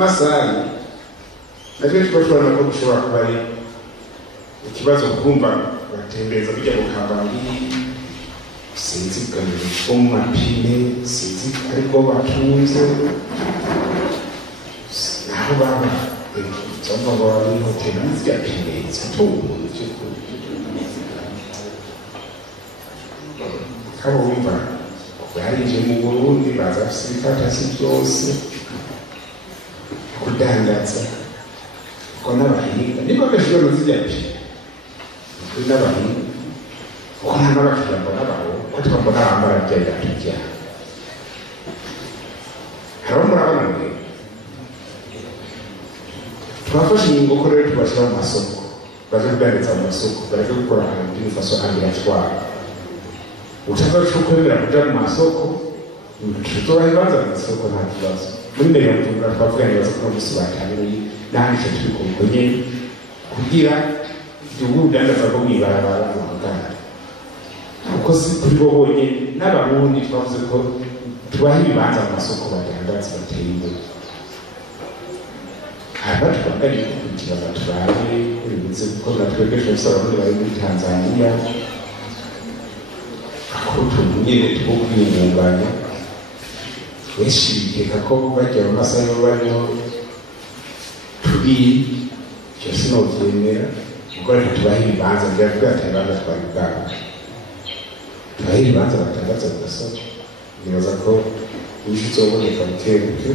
Masaï nabyo twashobora ko gushobora kuba ari ikibazo kumva batembeza bijya gukambambiri sinzi bwambere ko mu mapine sinzi ariko batunze naho baba cyangwa bari hoteli z'apine zitubu kabo wumva barije mu Burundi baza sifata si byose kudandaza kona bahinga niba bashobora kuzijya kuri n'abahinga kuko nta n'abakiriya mbona babo ko twabona bambara bya tujya haba murabona mwe twafashe ingingo ko rero tubashyira mu masoko baje kudandaza mu masoko baje gukora ahantu by'imifaso ambulatoire utazacu kwemera kuja mu masoko tuzobahibanza mu masoko nta kibazo muri mbere ya mutungura twavuga neza ko musi batangiye n'ahantu turi kumwe kugira igihugu dandaza ko mwibarabara mu Rwanda kuko si kuri bo bonyine n'abarundi twavuze ko tubaha ibibanza mu masoko badandaza bateye imbere haba twagariye kugira turabe kuri bize kuko natwebwe twese abarundi bari muri Tanzania utuntu nyine two kwiyunganya benshi bikeka ko bajya mu Masaï barimo turi cyose no byemera kuko tubaha ibibanza byavuga ati ibibanza twari bwabo tubaha ibibanza batangaza mu gasoko nibaza ko ibyo uzoboneka buke buke